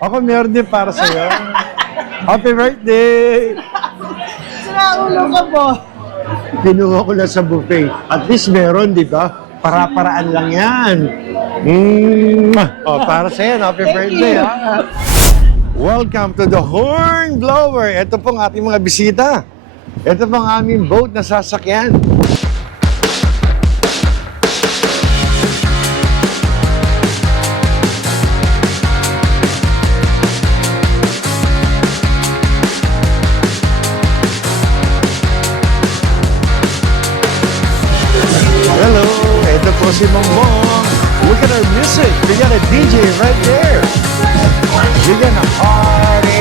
Ako meron din para sa'yo. Happy birthday! Sinaulo ka po. Kinuha ko na sa buffet. At least meron, di ba? Para-paraan lang yan. Para sa'yo. Happy birthday. Ha? Welcome to the Horn Blower. Ito pong ating mga bisita. Ito pong aming boat na sasakyan. Hello, ito po si Mongbong. Look at our music. We got a DJ right there. We're gonna party.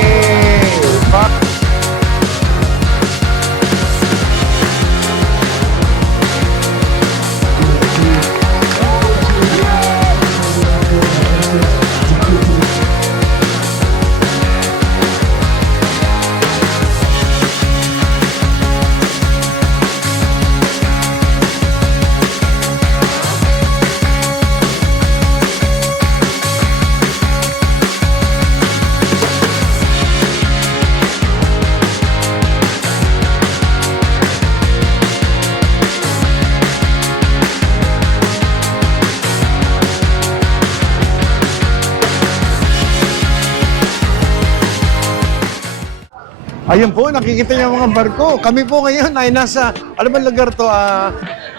Ayun po, nakikita niyo ang mga barko. Kami po ngayon ay nasa, alam ba lugar to?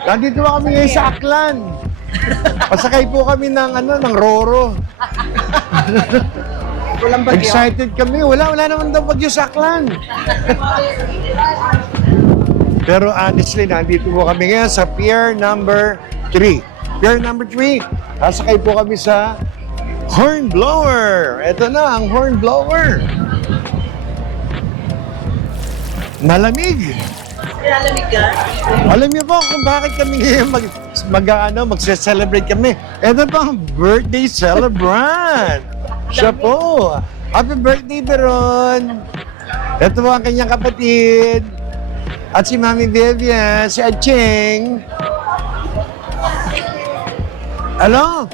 Nandito kami ngayon sa Aklan. Pasakay po kami ng, ng Roro. Walang bagyo. Excited kami. Wala naman daw bagyo sa Aklan. Pero honestly, nandito po kami ngayon sa Pier number 3. Pier number 3. Sasakay po kami sa Horn Blower. Ito na ang Horn Blower. Malamig. Malamig ka? Alam niyo po kung bakit kami ngayon magse-celebrate kami. Ito po ang birthday celebrant. Siya po. Happy birthday, Beron. Ito po ang kanyang kapatid. At si Mami Vivian, si Aching. Ano?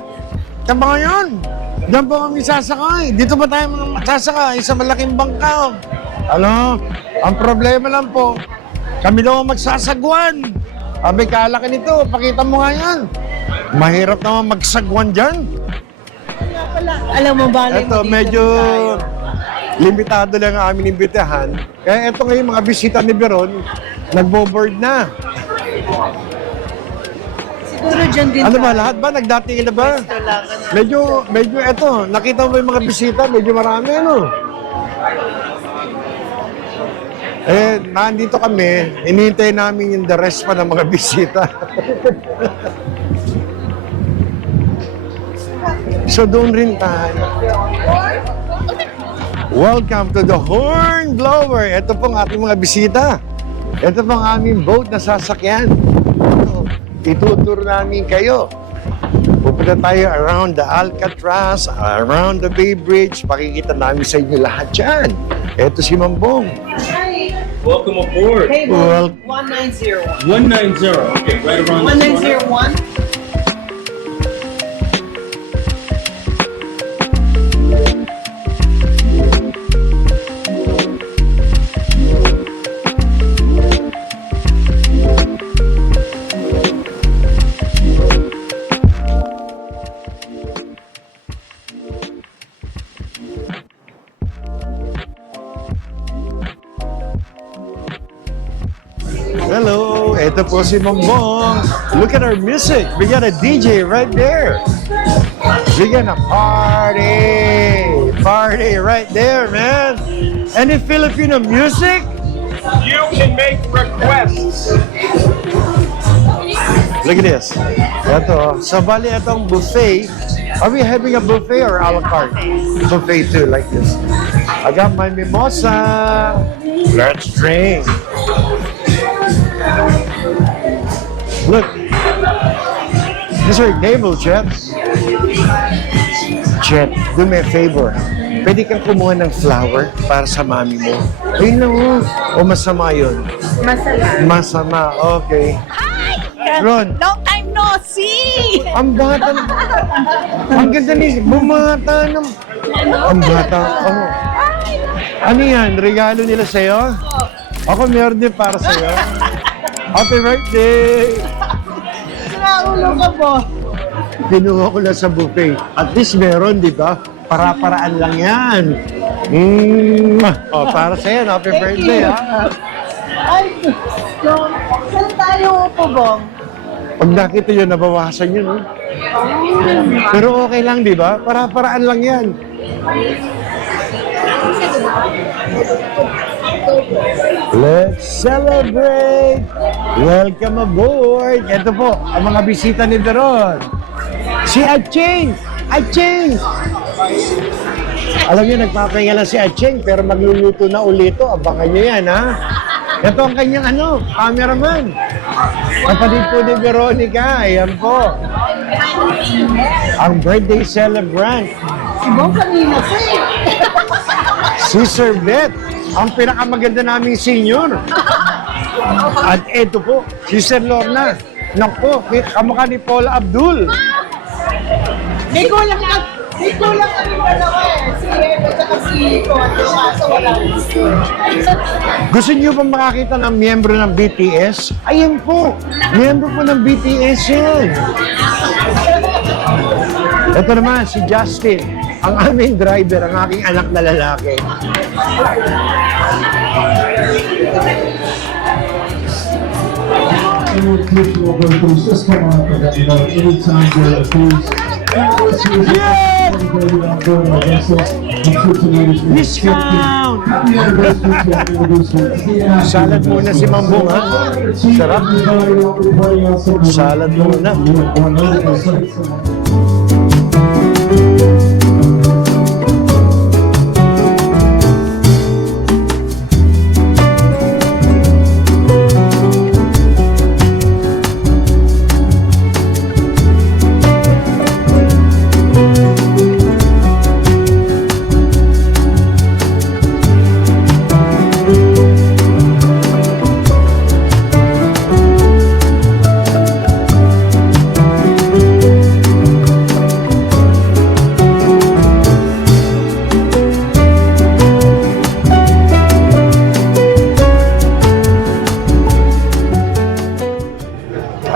Saan ba ngayon? Diyan po kami sasakay. Dito ba tayo sasakay sa malaking bangka? Ano? Ang problema lang po, kami daw ang magsasagwan. Abay, kalaki nito. Pakita mo nga yan. Mahirap naman magsagwan dyan. Alam mo ba? Ito, medyo limitado lang ang aming imbitahan. Kaya ito ngayon, mga bisita ni Beron, nagbo-board na. Siguro dyan din Ano ba, tayo. lahat ba? Nagdatingin na ba? Ito lang. Medyo eto, nakita mo ba yung mga bisita? Medyo marami, ano? Nandito kami, inihintay namin yung the rest pa ng mga bisita. So doon rin tayo. Welcome to the Horn Blower. Ito pong ating mga bisita. Ito pong aming boat na sasakyan. Itutur namin kayo. Pupunta tayo around the Alcatraz, around the Bay Bridge. Pakikita namin sa inyo lahat yan. Ito si Mambong. Welcome aboard. Table 1901. 190. Okay, right around this corner. 1901. Hello, ito po si Mongbong. Look at our music. We got a DJ right there. We're gonna party. Party right there, man. Any Filipino music? You can make requests. Look at this. Ito. So, bali itong buffet. Are we having a buffet or a la carte? Buffet too, like this. I got my mimosa. Let's drink. Look. This is our table, Chet. Chet, do me a favor. Pwede kang kumuha ng flower para sa mami mo. Ayun lang oh. O masama yun? Masama. Masama, okay. Ron, Long time no see! ang bata, ang ganda ni, bumata ng, Ang bata ko. Ano yan? Regalo nila sa'yo? Ako meron din para sa'yo. Happy birthday! Naulo ka po. Kinuha ko lang sa buffet. At least meron, di ba? Para-paraan lang yan. Oh, para sa'yo. Happy Thank birthday, you. ha? Ay, so, saan tayo upo, Bong? Pag nakita yun, nabawasan yun. Oh. Pero okay lang, di ba? Para-paraan lang yan. Let's celebrate! Welcome aboard! Ito po, ang mga bisita ni Veron. Si Aching! Aching! Alam niyo, nagpapahinga lang si Aching, pero magluluto na ulito. Abangan niyo yan, ha? Ito ang kanyang cameraman. Kapatid po ni Veronica, ayan po. Ang birthday celebrant. Si Bong kanina po eh. Si Sir Bet, ang pinakamaganda naming senior. At ito po, si Sir Lorna. Naku, kamukha ni Paula Abdul. May kulang kami dalawa eh. Si Eva at si Toto. Kaso wala. Gusto niyo pa makakita ng miyembro ng BTS? Ayan po, miyembro po ng BTS yan. Ito naman, si Justin, ang aming driver, ang aking anak na lalaki. Just come on, anytime during the cruise. Discount! Salad muna si Mambong, ha? Sarap. Salad muna.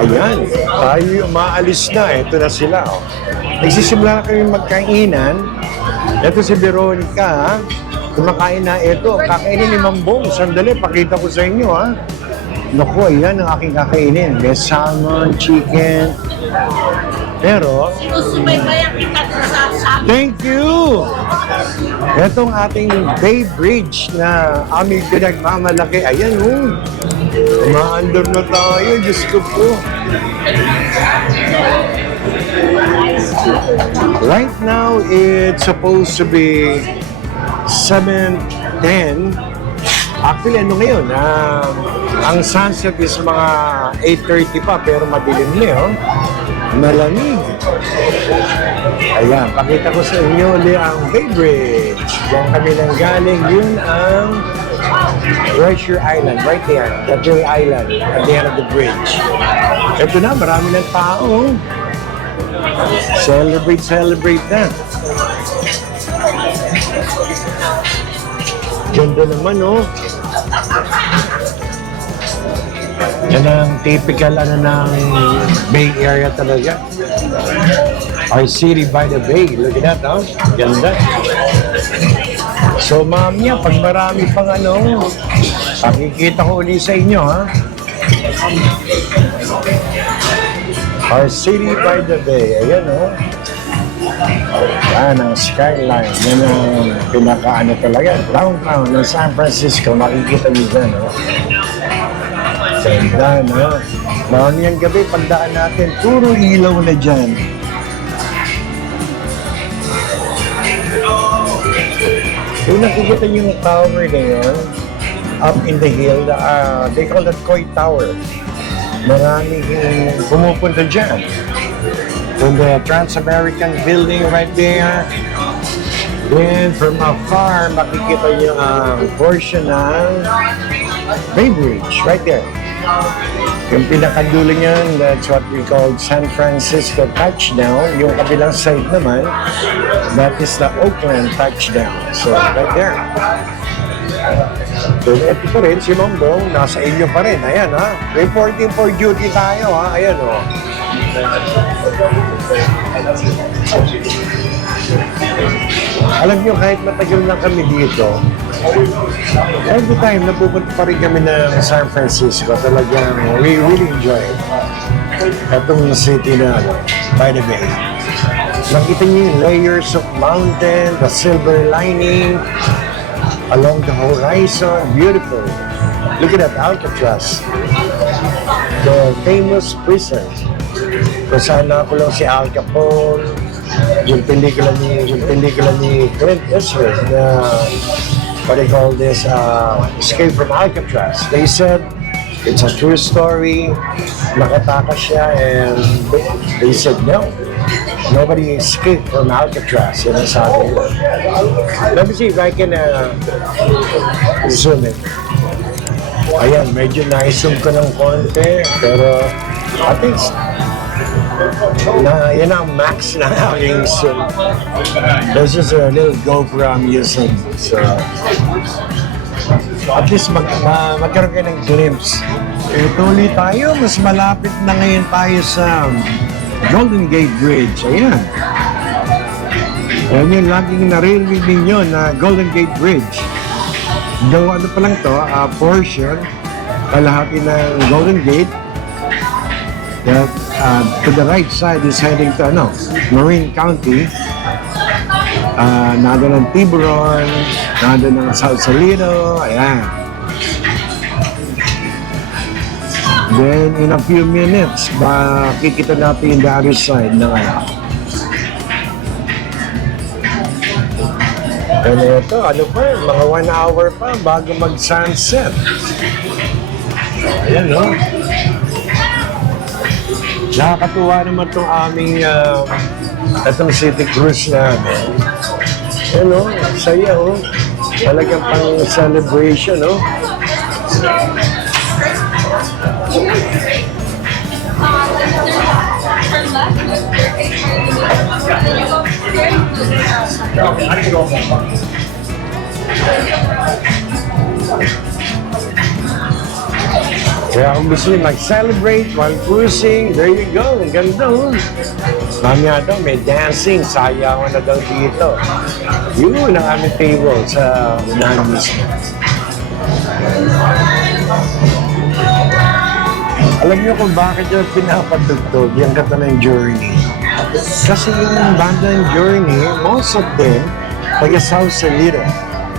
Ayan, tayo umaalis na. Ito na sila. Oh. Nagsisimula na kami magkainan. Ito si Veronica. Ha? Kumakain na ito. Kakainin ni Mambong. Sandali, pakita ko sa inyo. Ha? Naku, ayan ang aking kakainin. May salmon, chicken. Pero, thank you! Itong ating Bay Bridge na aming pinagmamalaki. Ayan, oh. Umaandar na tayo, Diyos ko po. Right now, it's supposed to be 7:10. Actually, ano ngayon? Ang sunset is mga 8:30 pa, pero madilim na, oh. Malamig. Ayan, pakita ko sa inyo ulit ang Bay Bridge. Diyan kami nang galing. Yun ang Treasure Island, right there. Treasure Island, at the end of the bridge. Ito na, marami ng tao. Celebrate na. Ganda naman, oh. Yan ang typical ng Bay Area talaga. Our city by the bay. Look at that, oh. Ganda. So, mamaya, pag marami pang pakikita ko ulit sa inyo, ha? Our city by the bay. Ayan, oh. Yan ang skyline. Yan ang pinaka talaga. Downtown ng San Francisco. Makikita nyo dyan, oh. Ganda, no? Maraming gabi, pagdaan natin, puro ilaw na dyan. Kung nakikita niyo yung tower na yun, up in the hill, they call that Koi Tower. Maraming pumupunta dyan. From the Trans-American building right there. Then from afar, makikita niyo ang portion ng Bay Bridge right there. Yung pinakadulo niyan, that's what we call San Francisco touchdown. Yung kabilang side naman, that is the Oakland touchdown. So, right there. So, ito pa rin, si Mambong, nasa inyo pa rin. Ayan, ha? Reporting for duty tayo, ha? Ayan, oh. Alam nyo, kahit matagal na kami dito, every time napupunta pa rin kami ng San Francisco, talagang we really enjoy it. Itong city na, by the bay. Nakita niyo yung layers of mountain, the silver lining, along the horizon, beautiful. Look at that, Alcatraz. The famous prison. Kung saan nakulong si Al Capone, yung pelikula ni Clint Eastwood na what they call this, Escape from Alcatraz. They said it's a true story, nakatakas siya, and they said no. Nobody escaped from Alcatraz. Yan ang sabi nila. Let me see if I can zoom it. Ayan, medyo na-zoom ko ng konti, pero I think yan ang max na aking zoom. This is a little GoPro I'm using. So, at least magkaroon kayo ng glimpse. Tuloy tayo, mas malapit na ngayon tayo sa Golden Gate Bridge. Ayan. Ayan yung laging naririnig ninyo na Golden Gate Bridge. Though ano pa lang to, portion, kalahati ng Golden Gate. That to the right side is heading to Marin County. Nandun ng Tiburon, nandun ng Sausalito, ayan. Then in a few minutes, makikita natin yung the other side ng And ito, mga 1 hour pa bago mag-sunset. Ayan, no? Nakakatuwa naman itong aming itong city cruise namin. Ano, saya, oh. Talagang pang celebration, oh. Kaya kung gusto nyo mag-celebrate while cruising, there you go. Ang ganda, oh. Mamaya daw, may dancing. Sayawan na daw dito. Yun ang aming table sa unahan mismo. Alam niyo kung bakit yung pinapadugtog yung kanta ng Journey. Kasi yung banda ng Journey, most of them, taga Sausalito.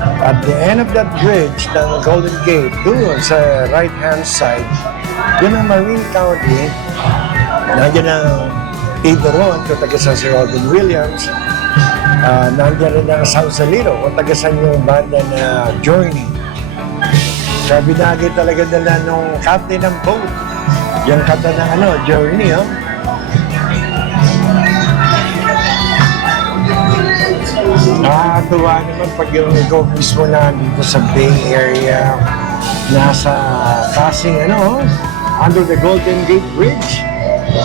At the end of that bridge ng Golden Gate, doon sa right-hand side, yun ang Marin County, nandiyan ang Tiburon, kung taga San Sir Robin Williams, nandiyan rin ang Sausalito, kung taga San yung banda na Journey. Sabi binagay talaga nila nung captain ng boat, yung kanta ng Journey, oh. Nakakatuwa naman pag yung ikaw mismo na dito sa Bay Area, nasa kasing under the Golden Gate Bridge,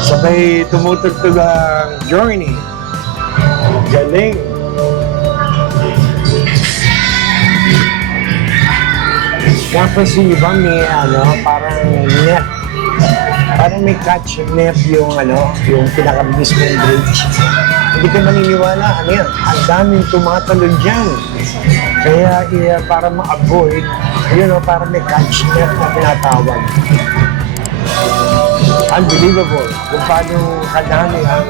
sabay tumutugtog ang Journey. Galing. Tapos yung iba may parang net. Parang may catch net yung yung pinaka-mismong bridge. Hindi ka maniniwala, ang daming tumatalon dyan. Kaya para ma-avoid, para may catch net na tinatawag. Unbelievable kung paano kadami ang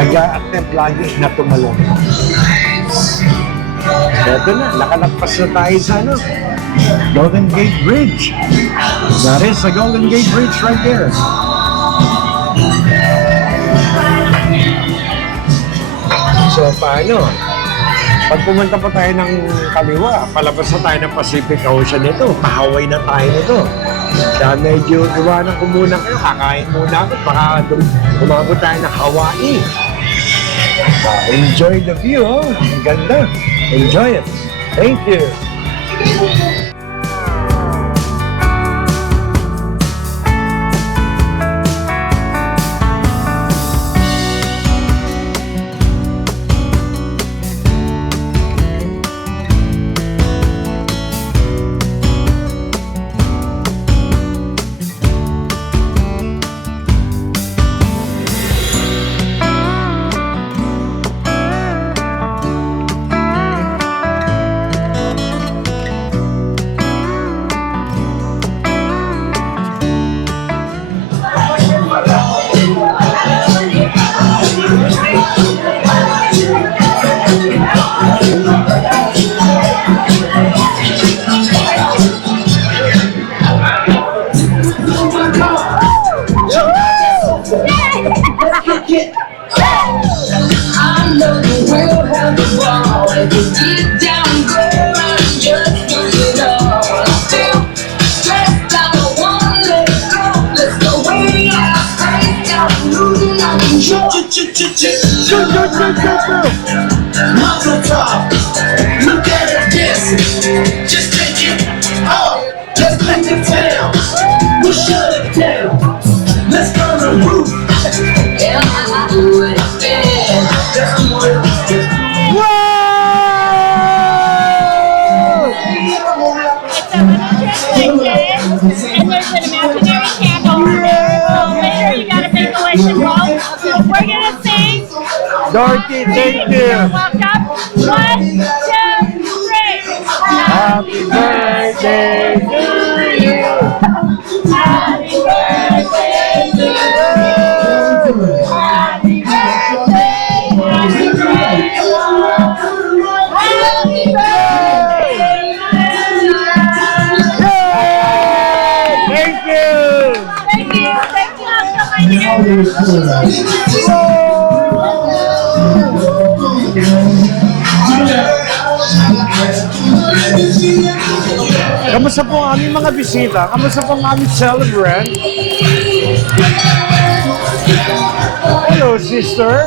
nag-a-attempt lagi na tumalon. Ito na, nakalagpas na tayo sa Golden Gate Bridge. That is the Golden Gate Bridge right there. So, paano? Pag pumunta pa tayo ng kaliwa, palabas na tayo ng Pacific Ocean nito, pa-Hawaii na tayo nito. Kaya medyo iwanan ko muna kayo, kakain muna ako, baka umabot tayo ng Hawaii. Enjoy the view, oh. Ang ganda. Enjoy it. Thank you. Mazel tov. Look at her dancing. Just take it off. Let's back to town. We'll shut it down. Let's burn the roof. Yeah, let's do it. Yeah, let's do it. Wow! It's a little translation, and there's an imaginary candle there. So later you gotta make a wish and roll. We're gonna sing. Dorothy, thank You're you. welcome. 1, 2, 3. Happy birthday to you. Happy birthday to you. Happy birthday. Happy birthday. Happy birthday. Thank you. Thank you. Thank you so Kamusta po ang aming mga bisita? Kamusta po ang aming celebrant? Hello, sister.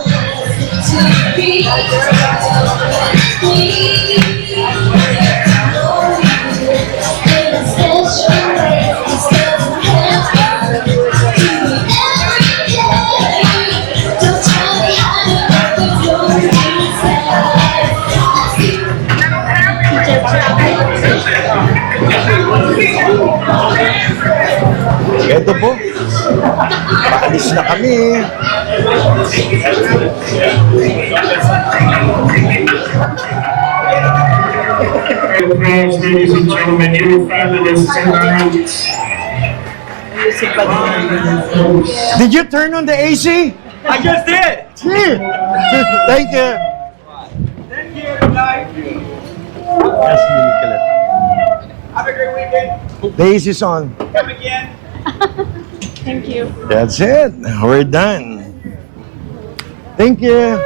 Ito po. Paalis na kami. Ladies and gentlemen, your fabulous tonight. Did you turn on the AC? I just did. Thank you. Thank you. Good night. Have a great weekend. The AC is on. Come again. Thank you. That's it. We're done. Thank you.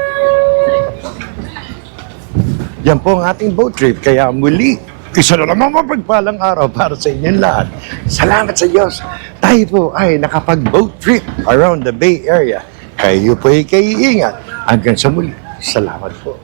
Yan po ang ating boat trip. Kaya muli, isa na naman mapagpalang araw para sa inyong lahat. Salamat sa Diyos. Tayo po ay nakapag-boat trip around the Bay Area. Kayo po ay kaiingat. Hanggang sa muli. Salamat po.